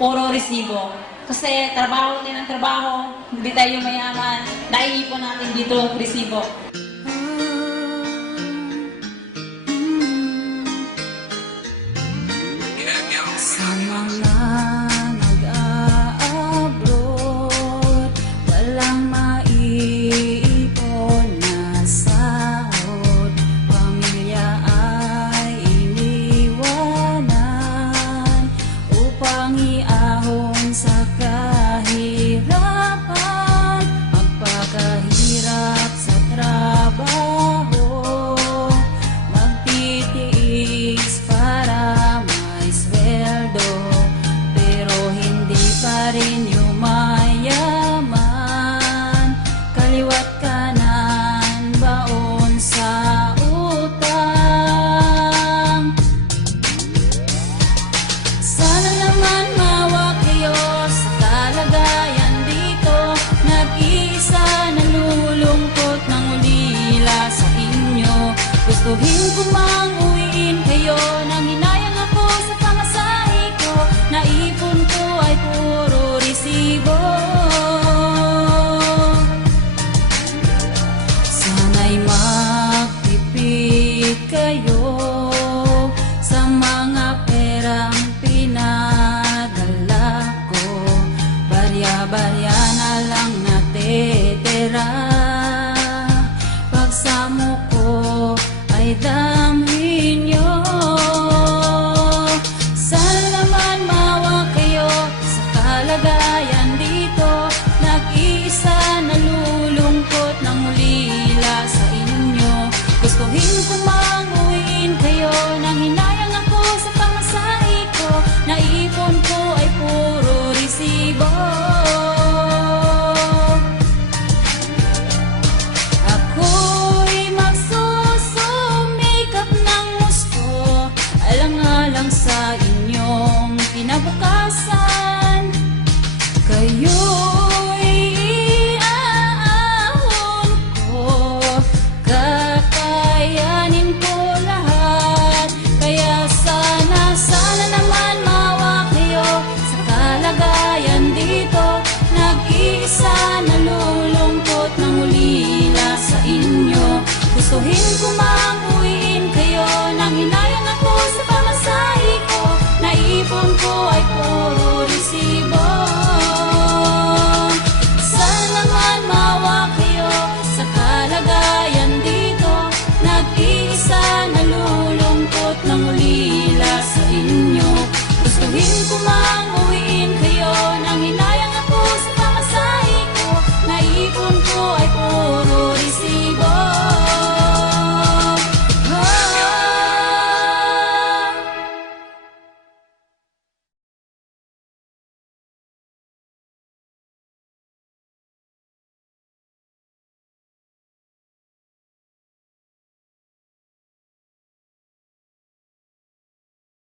puro resibo. Kasi trabaho din ang trabaho, hindi tayo mayaman, naiipon natin dito resibo. Sa mga nag-a-abroad, walang maiipon na sahod, pamilya ay iniwanan upang iahon sa kahirapan, magpakahirap sa trabaho, magtitiis para may sweldo, pero hindi pa rin yumayaman, kaliwat kanan baon sa utang. Sana naman mawa kayo sa kalagayan dito, nag-iisa nalulungkot ng ulila sa inyo. Gustuhin ko mang uwiin kayo, nang hinayang ako sa pamasahe ko, naipon ko ay puro resibo. Sana'y magtipid kayo sa mga perang pinadala ko, barya-barya na lang natitira, pagsamo ko ay damhin nyo. Sana naman mawa kayo sa kalagayan dito, nag-iisa nalulungkot ng ulila sa inyo. Gustuhin ko mang uwiin kayo, nang hinayang ako sa pamasahe ko, naipon ko ay puro resibo. Ako'y magsusumikap ng gusto, alang-alang sa inyong kinabukasan. Kayo'y iaahon ko, kakayanin ko lahat. Kaya sana, sana naman mawa kayo sa kalagayan dito, nag-iisa nalulungkot ng ulila sa inyo. Gustuhin ko mang uwiin kayo, nang hinayang ako sa pamasahe ko, naipon ko ay puro resibo. Sana naman mawa kayo sa kalagayan dito, nag-iisa nalulungkot ng ulila sa inyo. Gustuhin ko mang